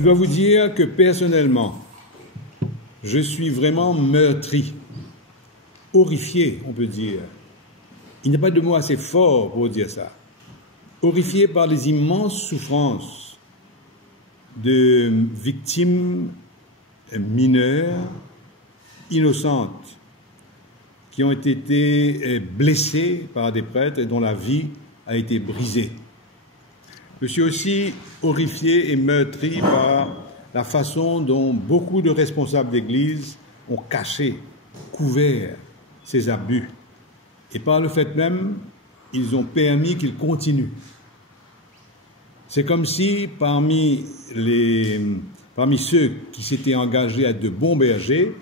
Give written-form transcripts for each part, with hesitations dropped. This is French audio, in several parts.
Je dois vous dire que personnellement, je suis vraiment meurtri, horrifié, on peut dire. Il n'y a pas de mot assez fort pour dire ça. Horrifié par les immenses souffrances de victimes mineures, innocentes, qui ont été blessées par des prêtres et dont la vie a été brisée. Je suis aussi horrifié et meurtri par la façon dont beaucoup de responsables d'Église ont caché, couvert ces abus. Et par le fait même, ils ont permis qu'ils continuent. C'est comme si parmi ceux qui s'étaient engagés à être de bons bergers,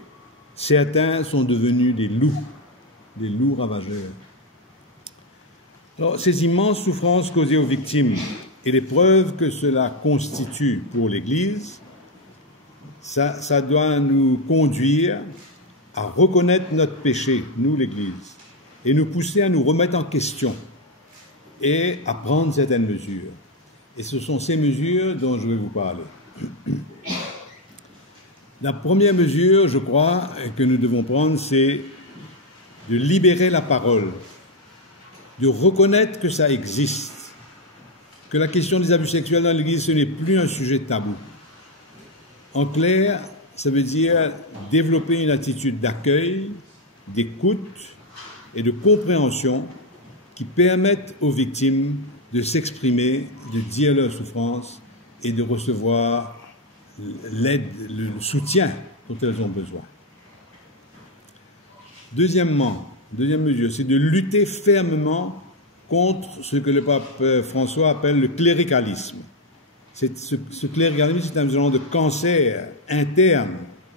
certains sont devenus des loups ravageurs. Alors, ces immenses souffrances causées aux victimes et les preuves que cela constitue pour l'Église, ça doit nous conduire à reconnaître notre péché, nous l'Église, et nous pousser à nous remettre en question et à prendre certaines mesures. Et ce sont ces mesures dont je vais vous parler. La première mesure, je crois, que nous devons prendre, c'est de libérer la parole, de reconnaître que ça existe, que la question des abus sexuels dans l'Église, ce n'est plus un sujet tabou. En clair, ça veut dire développer une attitude d'accueil, d'écoute et de compréhension qui permettent aux victimes de s'exprimer, de dire leurs souffrances et de recevoir l'aide, le soutien dont elles ont besoin. Deuxième mesure, c'est de lutter fermement contre ce que le pape François appelle le cléricalisme. Ce cléricalisme, c'est un genre de cancer interne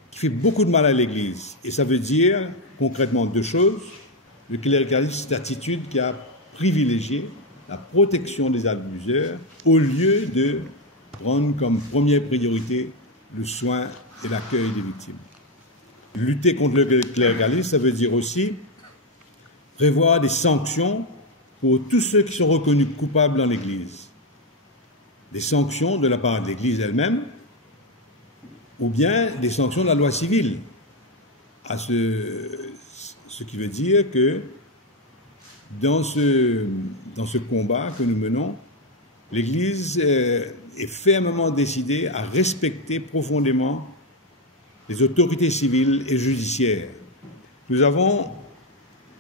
qui fait beaucoup de mal à l'Église. Et ça veut dire concrètement deux choses. Le cléricalisme, c'est cette attitude qui a privilégié la protection des abuseurs au lieu de prendre comme première priorité le soin et l'accueil des victimes. Lutter contre le cléricalisme, ça veut dire aussi prévoir des sanctions pour tous ceux qui sont reconnus coupables dans l'Église. Des sanctions de la part de l'Église elle-même, ou bien des sanctions de la loi civile. Ce qui veut dire que dans ce combat que nous menons, l'Église est fermement décidée à respecter profondément les autorités civiles et judiciaires. Nous avons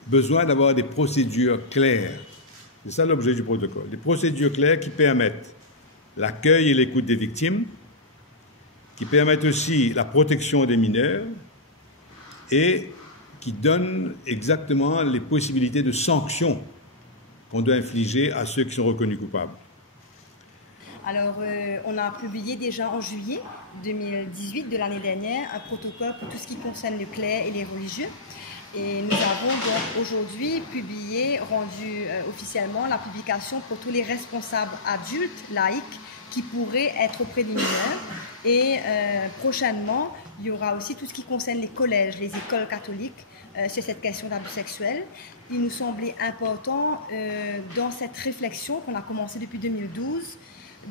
besoin d'avoir des procédures claires. C'est ça l'objet du protocole. Des procédures claires qui permettent l'accueil et l'écoute des victimes, qui permettent aussi la protection des mineurs et qui donnent exactement les possibilités de sanctions qu'on doit infliger à ceux qui sont reconnus coupables. Alors, on a publié déjà en juillet 2018 de l'année dernière un protocole pour tout ce qui concerne le clerc et les religieux. Et nous avons donc aujourd'hui rendu officiellement la publication pour tous les responsables adultes, laïcs, qui pourraient être auprès des mineurs. Et prochainement, il y aura aussi tout ce qui concerne les collèges, les écoles catholiques, sur cette question d'abus sexuels. Il nous semblait important, dans cette réflexion qu'on a commencée depuis 2012,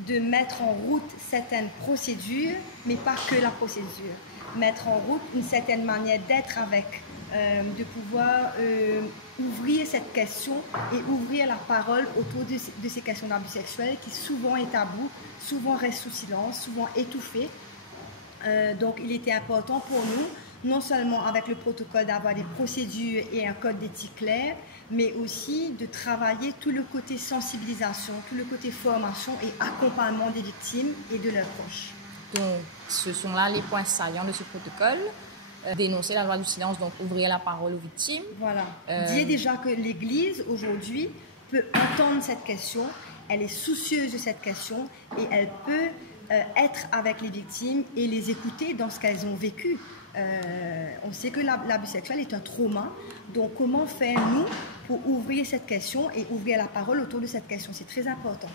de mettre en route certaines procédures, mais pas que la procédure. Mettre en route une certaine manière d'être avec, de pouvoir ouvrir cette question et ouvrir la parole autour de ces questions d'abus sexuels qui souvent est tabou, souvent reste sous silence, souvent étouffé. Donc il était important pour nous, non seulement avec le protocole d'avoir des procédures et un code d'éthique clair, mais aussi de travailler tout le côté sensibilisation, tout le côté formation et accompagnement des victimes et de leurs proches. Donc ce sont là les points saillants de ce protocole. Dénoncer la loi du silence, donc ouvrir la parole aux victimes. Voilà. Dire déjà que l'Église, aujourd'hui, peut entendre cette question, elle est soucieuse de cette question et elle peut être avec les victimes et les écouter dans ce qu'elles ont vécu. On sait que l'abus sexuel est un trauma, donc comment faire-nous pour ouvrir cette question et ouvrir la parole autour de cette question? C'est très important.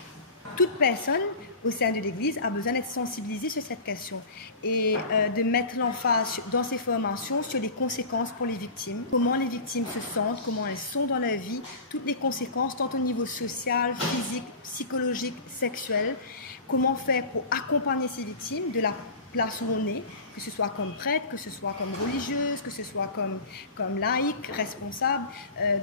Toute personne au sein de l'Église a besoin d'être sensibilisée sur cette question et de mettre l'emphase dans ces formations sur les conséquences pour les victimes, comment les victimes se sentent, comment elles sont dans leur vie, toutes les conséquences tant au niveau social, physique, psychologique, sexuel, comment faire pour accompagner ces victimes de la place où on est, que ce soit comme prêtre, que ce soit comme religieuse, que ce soit comme laïque, responsable.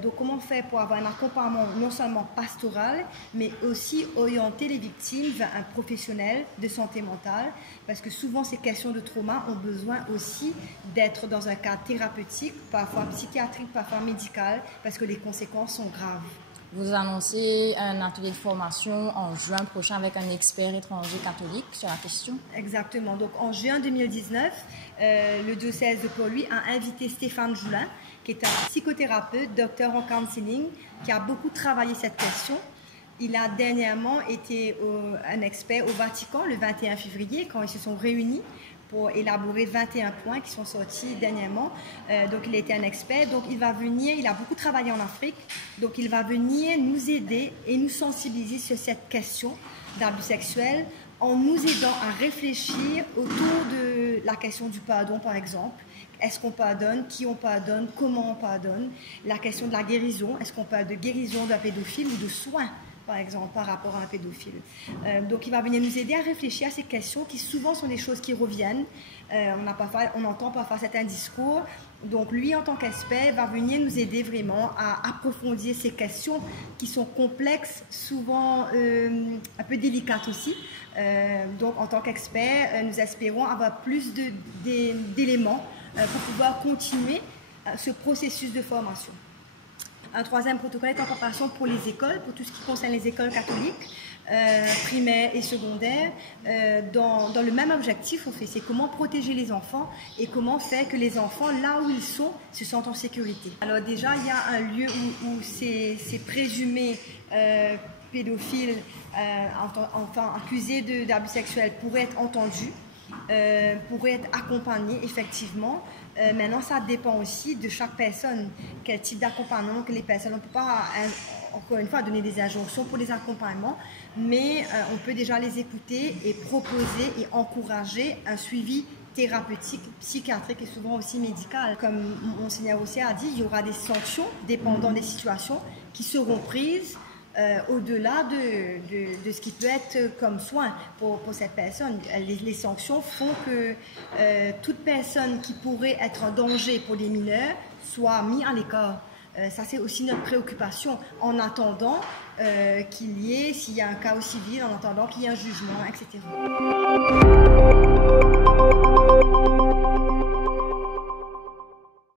Donc comment faire pour avoir un accompagnement non seulement pastoral, mais aussi orienter les victimes vers un professionnel de santé mentale, parce que souvent ces questions de trauma ont besoin aussi d'être dans un cadre thérapeutique, parfois psychiatrique, parfois médical, parce que les conséquences sont graves. Vous annoncez un atelier de formation en juin prochain avec un expert étranger catholique sur la question. Exactement. Donc en juin 2019, le diocèse de Port-Louis a invité Stéphane Joulin, qui est un psychothérapeute, docteur en counseling, qui a beaucoup travaillé cette question. Il a dernièrement été un expert au Vatican le 21 février, quand ils se sont réunis pour élaborer 21 points qui sont sortis dernièrement. Donc il était un expert, donc il va venir, il a beaucoup travaillé en Afrique, donc il va venir nous aider et nous sensibiliser sur cette question d'abus sexuels en nous aidant à réfléchir autour de la question du pardon par exemple. Est-ce qu'on pardonne? Qui on pardonne? Comment on pardonne? La question de la guérison, est-ce qu'on parle de guérison d'un pédophile ou de soins par exemple, par rapport à un pédophile. Donc, il va venir nous aider à réfléchir à ces questions qui souvent sont des choses qui reviennent. On entend parfois certains discours. Donc, lui, en tant qu'expert, va venir nous aider vraiment à approfondir ces questions qui sont complexes, souvent un peu délicates aussi. Donc, en tant qu'expert, nous espérons avoir plus d'éléments pour pouvoir continuer ce processus de formation. Un troisième protocole est en préparation pour les écoles, pour tout ce qui concerne les écoles catholiques, primaires et secondaires, dans le même objectif, c'est comment protéger les enfants et comment faire que les enfants, là où ils sont, se sentent en sécurité. Alors déjà, il y a un lieu où ces présumés pédophiles, enfin accusés d'abus sexuels, pourraient être entendus, pourraient être accompagnés effectivement. Maintenant, ça dépend aussi de chaque personne, quel type d'accompagnement que les personnes. On ne peut pas, encore une fois, donner des injonctions pour les accompagnements, mais on peut déjà les écouter et proposer et encourager un suivi thérapeutique, psychiatrique et souvent aussi médical. Comme Monseigneur aussi a dit, il y aura des sanctions dépendant des situations qui seront prises au-delà de ce qui peut être comme soin pour cette personne. Les sanctions font que toute personne qui pourrait être en danger pour des mineurs soit mise à l'écart. Ça, c'est aussi notre préoccupation en attendant qu'il y ait, s'il y a un cas civil, en attendant qu'il y ait un jugement, etc.